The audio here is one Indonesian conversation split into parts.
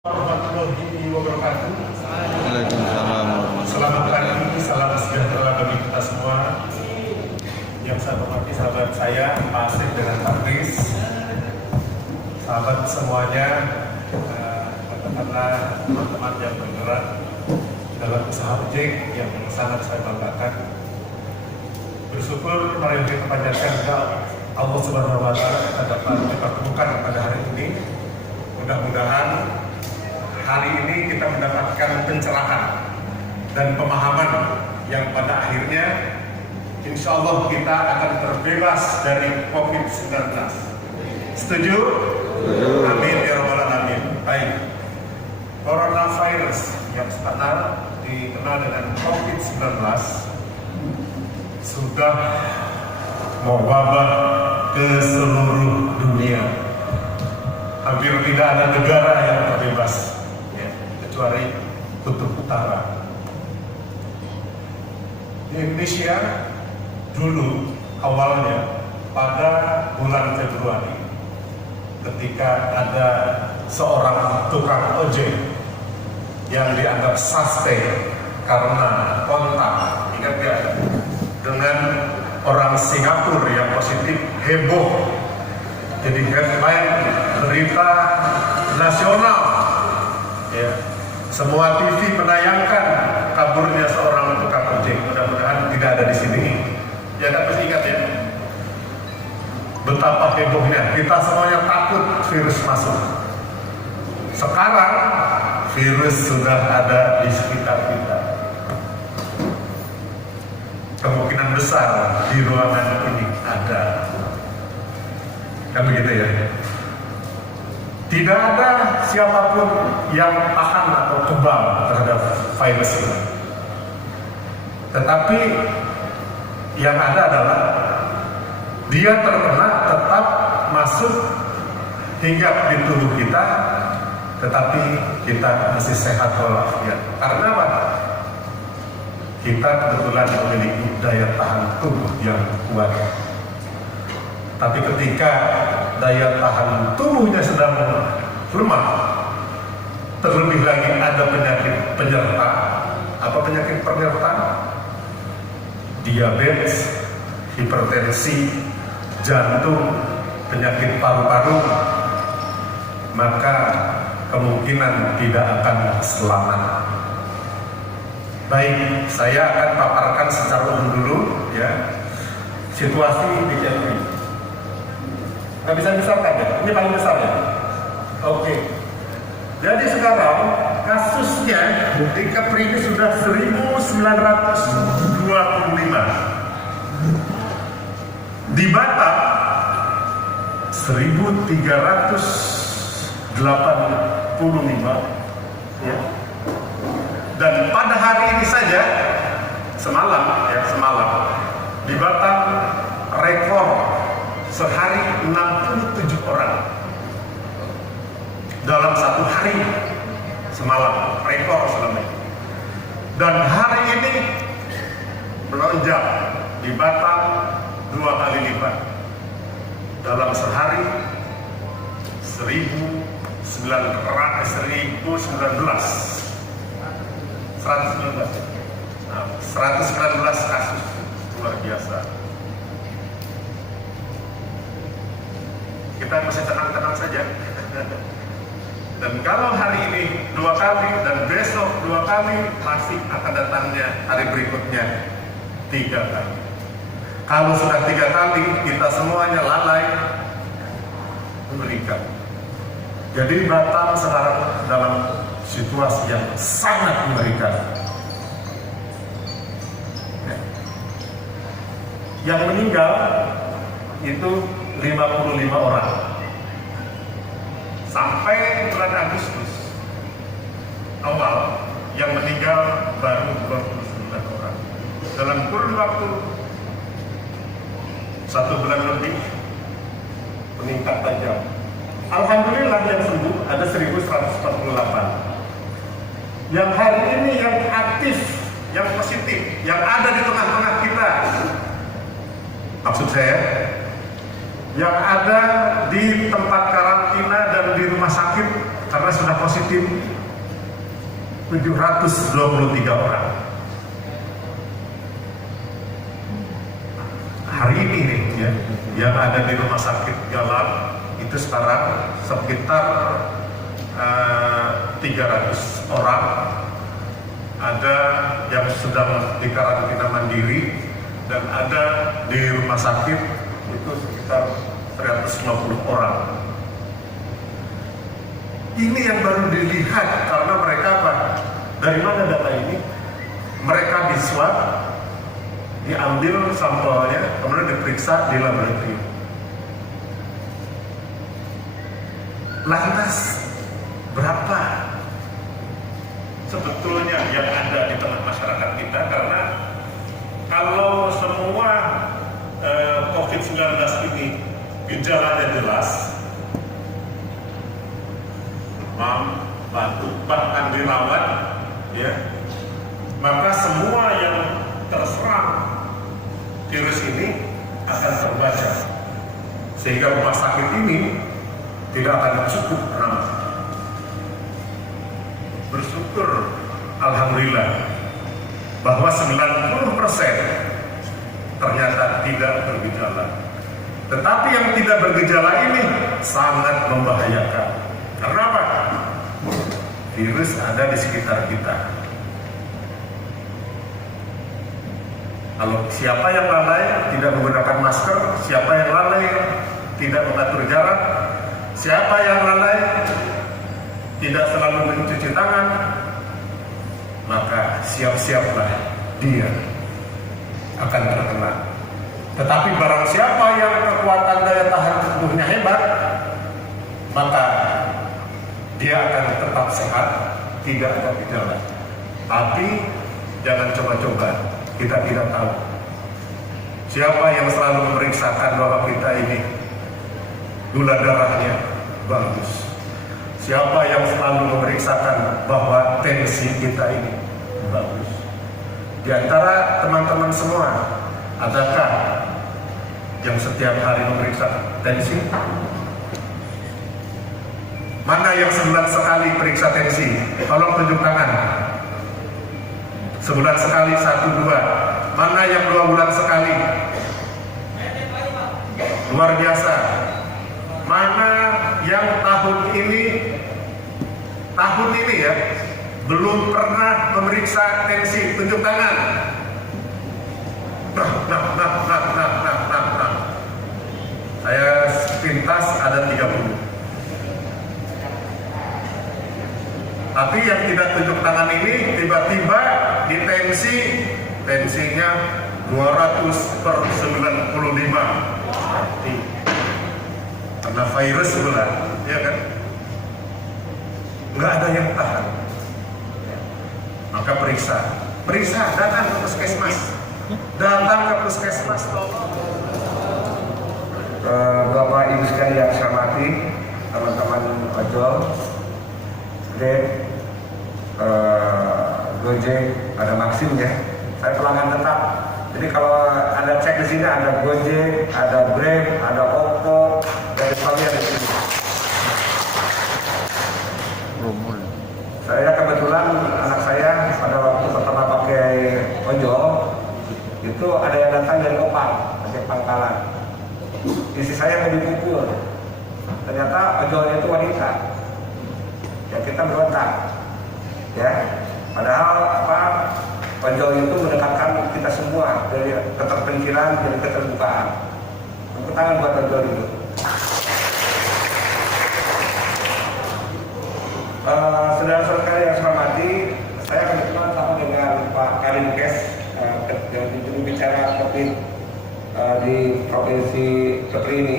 Warahmatullahi wabarakatuh. Waalaikumsalam warahmatullahi Selamat wabarakatuh. pagi, salam sejahtera bagi kita semua. Yang saya hormati sahabat saya, Pak Asif dengan Pak Kris. Sahabat semuanya, katakanlah teman-teman yang bergerak dalam usaha ojek yang sangat saya banggakan. Bersyukur mari kita panjatkan kepada Allah Subhanahu wa Ta'ala kita dapat dipertemukan pada hari ini. Mudah-mudahan hari ini kita mendapatkan pencerahan dan pemahaman yang pada akhirnya insya Allah kita akan terbebas dari COVID-19. Setuju? Amin ya rabbal alamin. Baik. Coronavirus yang sekarang dikenal dengan COVID-19 sudah mewabah ke seluruh dunia. Hampir tidak ada negara yang terbebas, kecuali kutub utara. Di Indonesia dulu awalnya pada bulan Februari, ketika ada seorang tukang ojek yang dianggap suspek karena kontak, ingat ya, dengan orang Singapura yang positif, heboh. Jadi headline berita nasional, ya. Semua TV menayangkan kaburnya seorang tukang ojek. Mudah-mudahan tidak ada di sini. Ya kan, masih ingat ya? Betapa hebohnya. Kita semuanya takut virus masuk. Sekarang virus sudah ada di sekitar kita. Kemungkinan besar di ruangan ini ada. Kan begitu ya? Tidak ada siapapun yang tahan atau kebal terhadap virus ini. Tetapi yang ada adalah dia terkena tetap masuk hingga di tubuh kita, tetapi kita masih sehat walafiat. Karena apa? Kita kebetulan memiliki daya tahan tubuh yang kuat. Tapi ketika daya tahan tubuhnya sedang lemah, terlebih lagi ada penyakit penyerta. Apa penyakit penyerta? Diabetes, hipertensi, jantung, penyakit paru-paru, maka kemungkinan tidak akan selamat. Baik, saya akan paparkan secara umum dulu ya situasi di Kepri. Nggak bisa besarkan ya? Ini paling besar ya? Oke. Jadi sekarang kasusnya di Kepri ini sudah 1925. Di Batam 1385 ya. Dan pada hari ini saja semalam di Batam rekor sehari 67 orang dalam satu hari semalam, rekor selama ini. Dan hari ini melonjak di Batam 2 kali lipat, dalam sehari 119 kasus, luar biasa. Kita masih tenang-tenang saja. Dan kalau hari ini 2 kali dan besok 2 kali, masih akan datangnya hari berikutnya 3 kali. Kalau sudah 3 kali, kita semuanya lalai, mengerikan. Jadi Batam sekarang dalam situasi yang sangat mengerikan. Yang meninggal itu 55 orang. Sampai bulan Agustus awal yang meninggal baru 29 orang. Dalam kurun waktu 1 bulan lebih meningkat tajam. Alhamdulillah yang sembuh ada 1148. Yang hari ini yang aktif, yang positif, yang ada di tengah-tengah kita, maksud saya yang ada di tempat karantina dan di rumah sakit karena sudah positif 723 orang. Hari ini nih ya, yang ada di rumah sakit Galang itu sekarang sekitar 300 orang. Ada yang sedang dikarantina mandiri dan ada di rumah sakit itu sekitar 150 orang. Ini yang baru dilihat karena mereka apa? Dari mana data ini? Mereka diswab, diambil sampelnya, kemudian diperiksa di laboratorium. Lantas berapa sebetulnya yang ada di tengah masyarakat kita? Karena kalau semua COVID-19 ini gejalanya jelas, demam, batuk, bahkan dirawat, ya, maka semua yang terserang virus ini akan terbaca, sehingga rumah sakit ini tidak akan cukup ramah. Bersyukur alhamdulillah bahwa 90% ternyata tidak bergejala. Tetapi yang tidak bergejala ini sangat membahayakan. Karena apa? Virus ada di sekitar kita. Kalau siapa yang lalai tidak menggunakan masker, siapa yang lalai tidak mengatur jarak, siapa yang lalai tidak selalu mencuci tangan, maka siap-siaplah dia akan terkena. Tetapi barang siapa yang kekuatan daya tahan tubuhnya hebat, maka dia akan tetap sehat, tidak ada gejala. Tapi jangan coba-coba, kita tidak tahu siapa yang selalu memeriksakan bahwa kita ini gula darahnya bagus, siapa yang selalu memeriksakan bahwa tensi kita ini bagus. Di antara teman-teman semua, adakah yang setiap hari memeriksa tensi? Mana yang sebulan sekali periksa tensi? Tolong tunjuk tangan. Sebulan sekali 1, 2. Mana yang 2 bulan sekali? Luar biasa. Mana yang tahun ini ya belum pernah memeriksa tensi? Tunjuk tangan. Nah. Saya pintas ada 30. Tapi yang tidak tunjuk tangan ini tiba-tiba di tensinya 200/95. Mati. Karena virus sebelah, ya kan? Nggak ada yang tahan. Maka periksa, datang ke puskesmas. Bapak Ibu sekalian yang saya hormati, teman-teman ojol, Grab, Gojek, ada Maxim ya. Saya pelanggan tetap. Jadi kalau Anda cek di sini ada Gojek, ada Grab, ada Oppo, dari kami ada di sini. Saya kebetulan anak saya pada waktu pertama pakai ojol itu ada yang datang dari Opang, dari Pangkalan. Istri saya mau dipukul. Ternyata ojolnya itu wanita. Ya kita berontak. Ya. Padahal ojol itu mendekatkan kita semua dari keterpencilan, dari keterbukaan. Tepuk tangan buat ojol itu. Saudara-saudara yang saya hormati, saya kebetulan sama dengan Pak Karinkes yang juru bicara COVID di provinsi Kepri ini.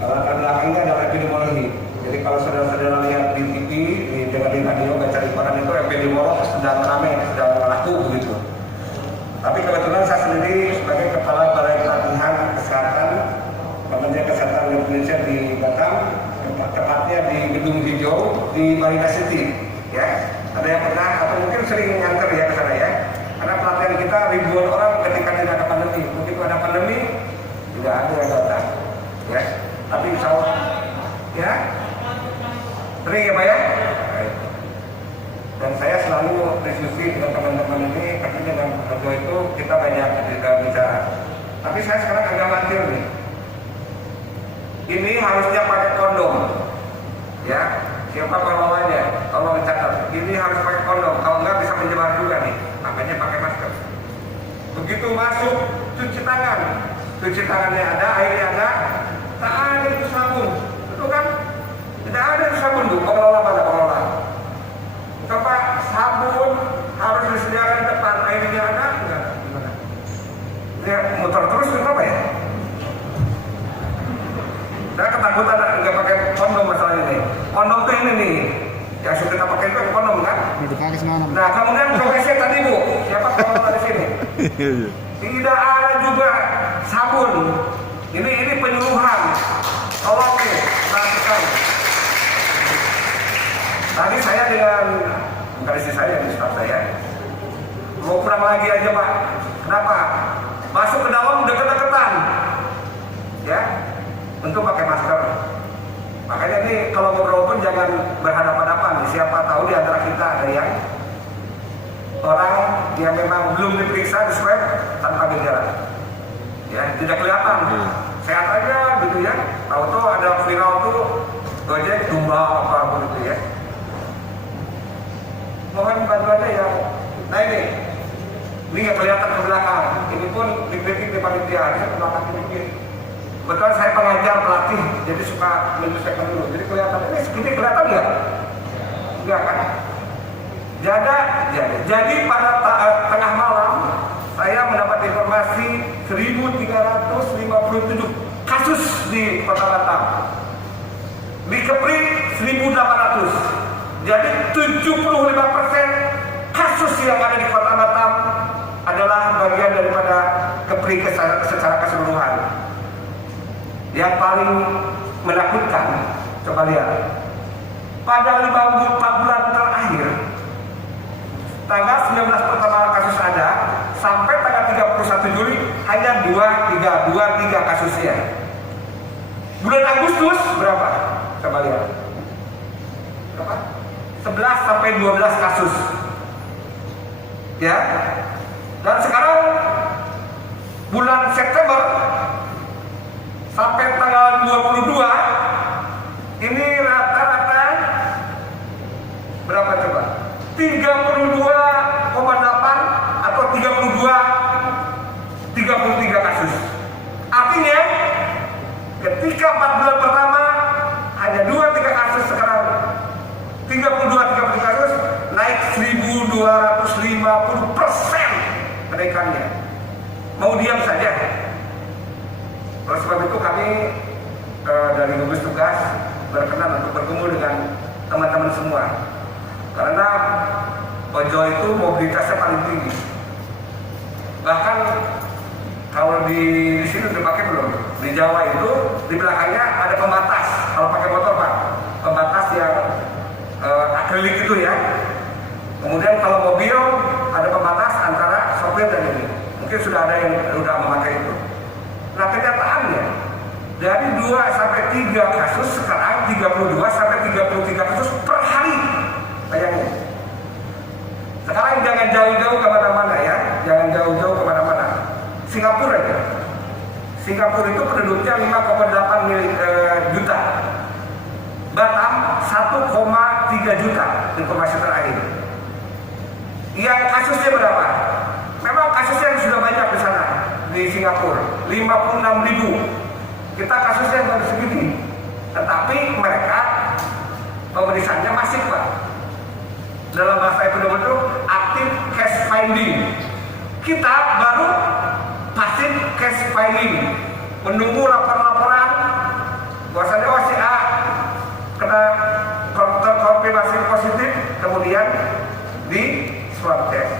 Latar belakangnya adalah epidemiologi. Jadi kalau saudara-saudara lihat di TV, di radio, baca di koran itu epidemiolog sedang ramai, sedang laku begitu. Tapi kebetulan saya sendiri sebagai kepala Balai Pelatihan Kesehatan Kementerian Kesehatan Indonesia di Batam, tepatnya di Gedung Hijau di Marina City. Ya, ada yang pernah atau mungkin sering nganter ya ke sana ya. Karena pelatihan kita ribuan orang ketika tidak ada pandemi. Begitu ada pandemi, tidak ada yang datang. Ya, tapi insya Allah, ya. Sering ya Pak ya? Baik. Dan saya selalu diskusi dengan teman-teman ini, karena dengan Projo itu kita banyak bicara. Tapi saya sekarang agak khawatir nih. Ini harusnya pakai kondom, ya. Siapa pahlawannya? Tolong dicatat. Ini harus pakai kondom. Kalau nggak bisa menyebar juga nih. Makanya pakai masker. Begitu masuk, cuci tangan. Cuci tangannya ada, airnya ada. Tak ada itu sabun, betul kan? Tidak ada itu sabun bu. Pengelola mana pengelola? Coba sabun harus disediakan depan, airnya ada, enggak? Gimana? Ya muter terus kenapa ya? Saya ketakutan nggak pakai kondom masalah ini. Kondom tuh ini nih, yang sudah kita pakai itu kondom kan? Nah kemudian progresnya tadi bu, siapa pengelola di sini? Tidak ada juga sabun. Ini penyuluhan. Tolong nih, perhatikan. Tadi saya dengan bukan istri saya, dengan staf saya mau pulang lagi aja Pak. Kenapa? Masuk ke dalam deket-deketan, ya, untuk pakai masker. Makanya ini kalau ngobrol pun jangan berhadapan-hadapan. Siapa tahu di antara kita ada yang orang yang memang belum diperiksa di swab tanpa gejala, ya tidak kelihatan, sehat aja gitu ya. Tahu-tahu ada viral tuh Gojek tumbang apa begitu ya. Mohon bantuannya yang, nah ini nggak kelihatan ke belakang. Ini pun dikritik di panitia, harusnya ke belakang sedikit. Betul saya pengajar pelatih, jadi suka menyelesaikan dulu. Jadi kelihatan ini segini kelihatan nggak? Enggak kan? Jadi pada tengah malam saya mendapat informasi 1.357 kasus di Kota Batam. Di Kepri 1.800. Jadi 75% kasus yang ada di Kota Batam adalah bagian daripada Kepri secara keseluruhan. Yang paling menakutkan, coba lihat, pada 4 bulan terakhir, tanggal 19 pertama kasus ada, sampai tanggal 31 Juli hanya 23 kasusnya. Bulan Agustus berapa? Coba lihat. Berapa? 11 sampai 12 kasus. Ya. Dan sekarang bulan September sampai tanggal 22 ini rata-rata berapa coba? 32,8 atau 33 kasus. Artinya ketika 4 bulan pertama hanya 2-3 kasus, sekarang 32-33 kasus, naik 1.250% kenaikannya. Mau diam saja. Oleh sebab itu kami dari gugus tugas berkenan untuk berkumpul dengan teman-teman semua. Karena ojol itu mobilitasnya paling tinggi. Bahkan kalau di sini udah pakai belum? Di Jawa itu di belakangnya ada pembatas. Kalau pakai motor Pak, pembatas yang akrilik itu ya. Kemudian kalau mobil ada pembatas antara sopir dan ini. Mungkin sudah ada yang sudah memakai itu. Nah kenyataannya dari 2-3 kasus sekarang 32-33 kasus per hari. Bayangin. Sekarang jangan jauh-jauh kemana-mana ya, jangan jauh-jauh kemana-mana. Singapura aja. Singapura itu penduduknya 5,8 juta. Batam 1,3 juta, informasi terakhir. Yang kasusnya berapa? Memang kasusnya sudah banyak di sana di Singapura, 56.000. Kita kasusnya baru segini, tetapi mereka pemeriksaannya masif Pak. Dalam bahasa epidemiologi itu active case finding. Kita baru pasif case finding, menunggu laporan-laporan bahwasanya si A kena terkonfirmasi positif, kemudian di swab test.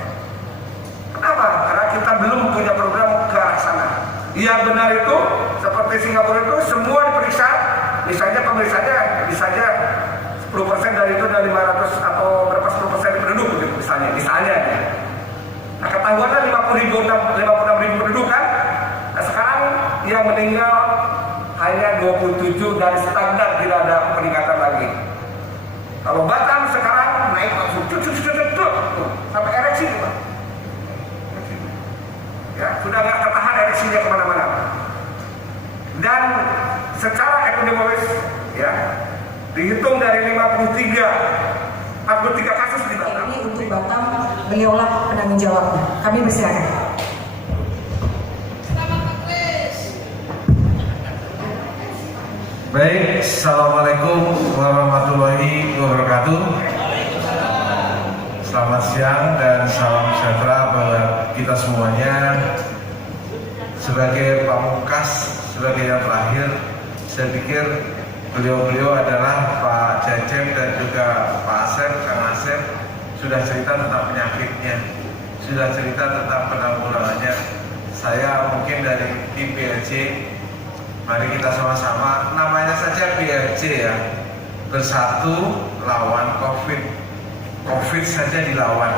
Kenapa? Karena kita belum punya program ke arah sana. Yang benar itu seperti Singapura itu semua diperiksa, misalnya pemeriksaannya bisa saja 10% dari itu dari 500 atau berapa 10% penduduk gitu, misalnya. Nah ketahuannya 56.000 penduduk kan. Nah sekarang yang meninggal hanya 27 dari standar, tidak ada peningkatan lagi. Hampir 3 kasus di Batam. Ini untuk Batam, beliaulah penanggung jawabnya. Kami bersilakan. Baik, Assalamualaikum warahmatullahi wabarakatuh. Selamat siang dan salam sejahtera buat kita semuanya. Sebagai pamungkas, sebagai yang terakhir, saya pikir beliau-beliau adalah Pak Cecep dan juga Pak Asep, Kang Asep sudah cerita tentang penyakitnya, sudah cerita tentang penanggulangannya. Saya mungkin dari tim BLJ, mari kita sama-sama, namanya saja BLJ ya, bersatu lawan COVID. COVID saja dilawan.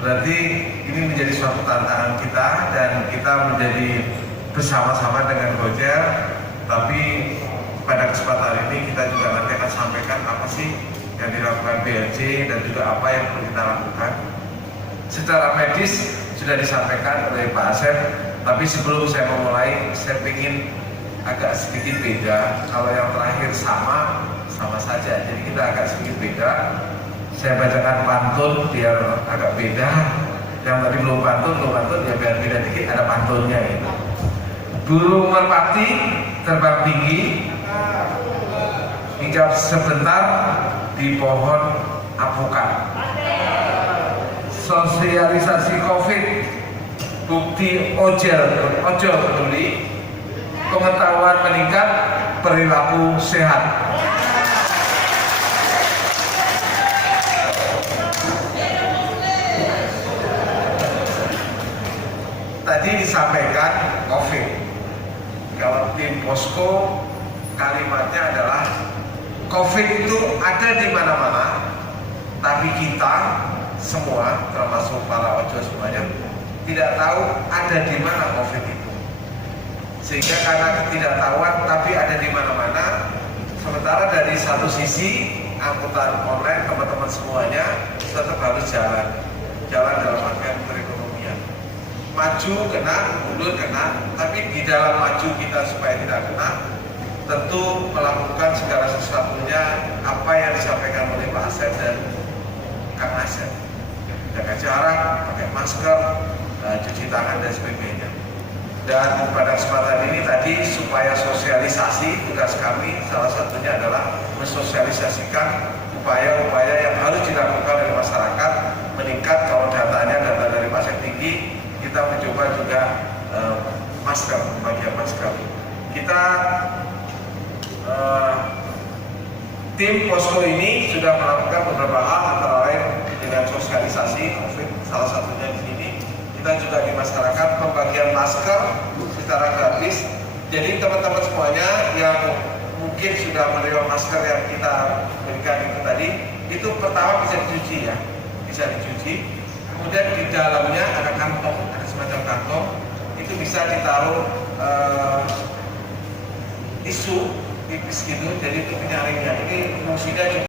Berarti ini menjadi suatu tantangan kita dan kita menjadi bersama-sama dengan Gojek. Tapi pada kesempatan ini kita juga nanti akan sampaikan apa sih yang dilakukan BLJ dan juga apa yang perlu kita lakukan. Secara medis sudah disampaikan oleh Pak Asep, tapi sebelum saya memulai, saya ingin agak sedikit beda. Kalau yang terakhir sama saja, jadi kita agak sedikit beda. Saya bacakan pantun biar agak beda. Yang tadi belum pantun ya biar beda dikit, ada pantunnya ini. Burung merpati terbang tinggi, hinggap sebentar di pohon apukat. Sosialisasi COVID, bukti ojo peduli, pengetahuan meningkat, perilaku sehat. Tadi disampaikan COVID. Kalau tim Posko kalimatnya adalah COVID itu ada di mana-mana, tapi kita semua termasuk para ojo semuanya tidak tahu ada di mana COVID itu. Sehingga karena ketidaktahuan tapi ada di mana-mana, sementara dari satu sisi angkutan online teman-teman semuanya tetap harus jalan dalam artian perekonomian. Maju kena, mundur kena, tapi di dalam maju kita supaya tidak kena, tentu melakukan segala sesuatunya apa yang disampaikan oleh Pak Asep dan Kang Asep. Jaga jarak, pakai masker, cuci tangan dan sebagainya. Dan pada kesempatan ini tadi supaya sosialisasi, tugas kami salah satunya adalah mensosialisasikan upaya-upaya yang harus dilakukan oleh masyarakat meningkat. Kalau datanya data dari pasien tinggi, kita mencoba juga masker, bagian masker. Kita tim Posko ini sudah melakukan beberapa hal antara lain dengan sosialisasi COVID, salah satunya di sini. Kita juga di masyarakat pembagian masker secara gratis. Jadi teman-teman semuanya yang mungkin sudah menerima masker yang kita berikan itu tadi, itu pertama bisa dicuci ya, bisa dicuci. Kemudian di dalamnya ada kantong, ada semacam kantong, itu bisa ditaruh tisu tipis gitu, jadi itu penyaringnya. Ini fungsinya